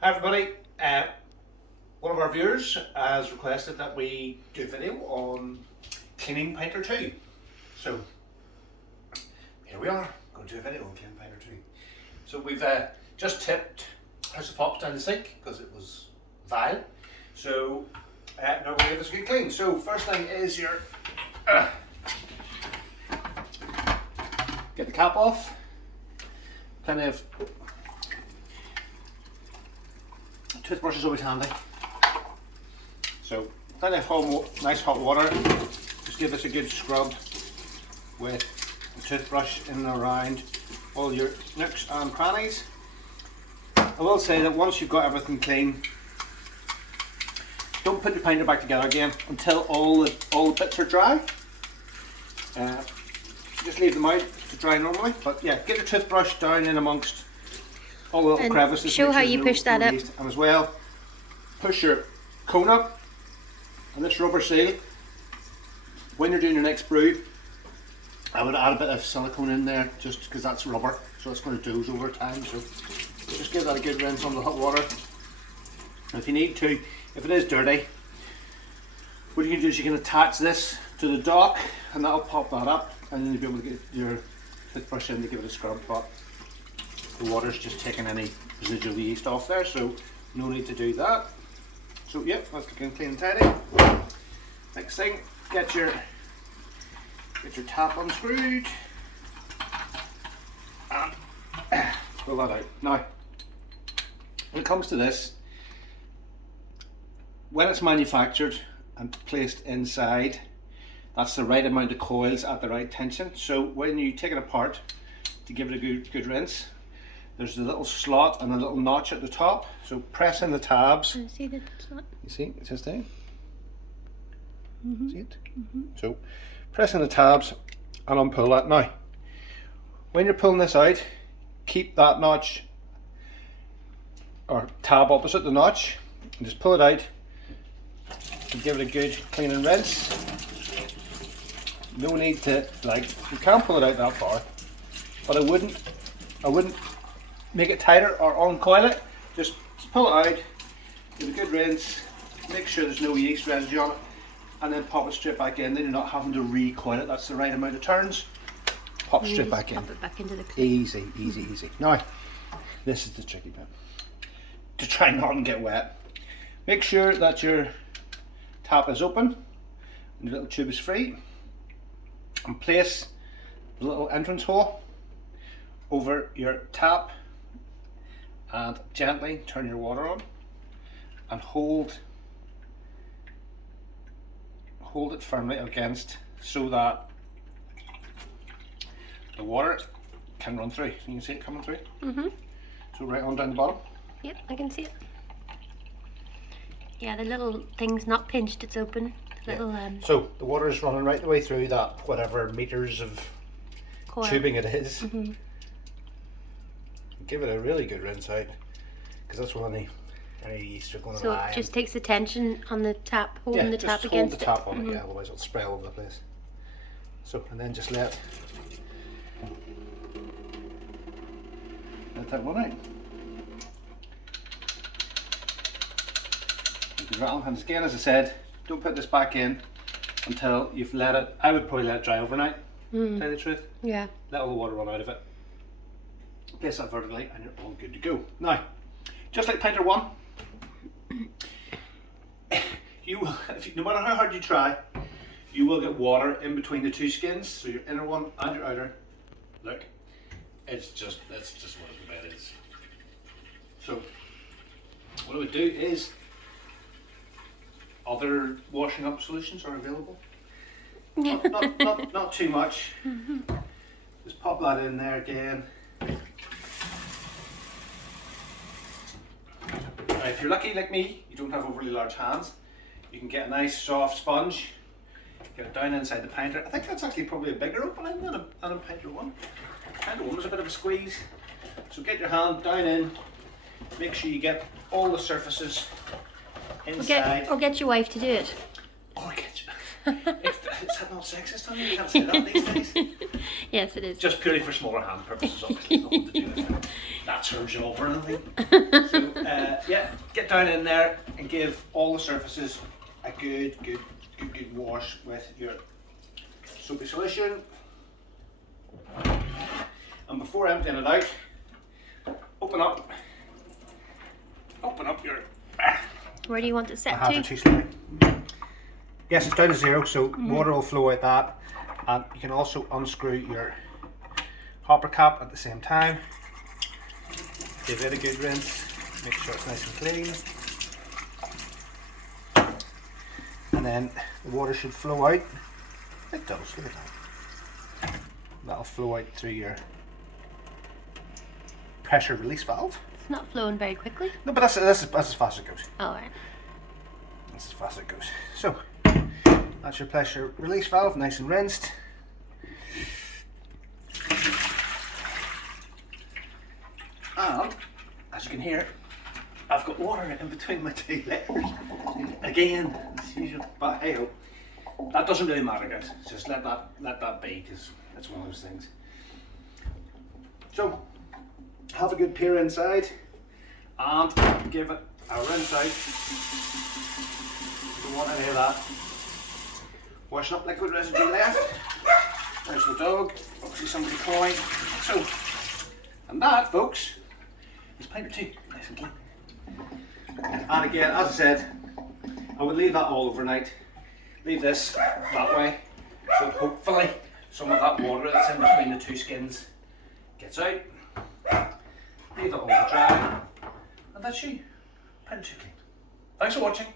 Hi everybody, one of our viewers has requested that we do a video on cleaning Pinter 2. So here we are, going to do a video on cleaning Pinter 2. So we've just tipped House of Pops down the sink because it was vile. So now we give this a good clean. So first thing is your get the cap off. Plenty of toothbrush is always handy. So plenty of nice hot water. Just give this a good scrub with the toothbrush in and around all your nooks and crannies. I will say that once you've got everything clean, don't put your Pinter back together again until all the bits are dry. Just leave them out to dry normally. But yeah, get your toothbrush down in amongst all the little crevices. Show how you push that up. And as well, push your cone up and this rubber seal. When you're doing your next brew, I would add a bit of silicone in there just because that's rubber, so it's going to doze over time. So just give that a good rinse on the hot water. And if you need to, if it is dirty, what you can do is you can attach this to the dock and that'll pop that up, and then you'll be able to get your toothbrush in to give it a scrub. But the water's just taking any residual yeast off there, so no need to do that. So yep, that's looking clean and tidy. Next thing, get your tap unscrewed and pull that out. Now, when it comes to this, when it's manufactured and placed inside, that's the right amount of coils at the right tension. So when you take it apart to give it a good rinse, there's a little slot and a little notch at the top. So press in the tabs. I see the slot. You see, it's just there. See it? So press in the tabs and unpull that. Now, when you're pulling this out, keep that notch or tab opposite the notch and just pull it out and give it a good clean and rinse. No need to, you can't pull it out that far, but I wouldn't make it tighter or uncoil it. Just pull it out, give a good rinse, make sure there's no yeast residue on it, and then pop it straight back in. Then you're not having to recoil it. That's the right amount of turns. Pop straight back in. Pop it back into the clean. Easy, easy, easy. Now, this is the tricky bit. To try not and get wet, make sure that your tap is open and the little tube is free, and place the little entrance hole over your tap and gently turn your water on and hold it firmly against so that the water can run through. You can see it coming through. So right on down the bottom. Yep, I can see it. Yeah, the little thing's not pinched, it's open. Little, so the water is running right the way through that whatever meters of coil. tubing it is. Give it a really good rinse out because that's when any yeast are going to So lie. it just takes the tension on the tap, holding the tap just against hold the tap on it, yeah, otherwise it'll spray all over the place. So, and then just let that one out. You can rattle, and again, as I said, don't put this back in until you've let it. I would probably let it dry overnight. To tell you the truth. Yeah. Let all the water run out of it. Place that vertically, and you're all good to go. Now, just like Pinter 1, you will, no matter how hard you try, you will get water in between the two skins, so your inner one and your outer. Look, that's just what the bed is. So, what I would do is, other washing up solutions are available. Not too much. Just pop that in there again. Now, if you're lucky like me, you don't have overly large hands, you can get a nice soft sponge, get it down inside the Pinter. I think that's actually probably a bigger opening than a Pinter 1. Pinter 1 was a bit of a squeeze. So get your hand down in, make sure you get all the surfaces inside. Or get your wife to do it. Or get you. Is that not sexist on you? You can't say that these days. Yes, it is. Just purely for smaller hand purposes, obviously. Nothing to do with that. That's her job or anything. So, yeah, get down in there and give all the surfaces a good wash with your soapy solution. And before emptying it out, open up your Where do you want it set hazard to? too slowly. Yes, it's down to 0, so water will flow out that, and you can also unscrew your hopper cap at the same time. Give it a good rinse, make sure it's nice and clean, and then the water should flow out. It does, look at that. That'll flow out through your pressure release valve. It's not flowing very quickly. No, but that's as fast as it goes. Oh, right. That's as fast as it goes. So, that's your pressure release valve, nice and rinsed. And, as you can hear, I've got water in between my two layers. Again, as usual, but hey ho. That doesn't really matter, guys. Just let that be, because it's one of those things. So, have a good peer inside and give it a rinse out. Don't want any of that washing up liquid residue left. There's the dog, obviously somebody clawing. So, and that, folks, is Pinter 2, nice and clean. And again, as I said, I would leave that all overnight. Leave this that way, so hopefully some of that water that's in between the two skins gets out. Leave it all to dry, and that's you, Pinter 2 clean. Thanks for watching.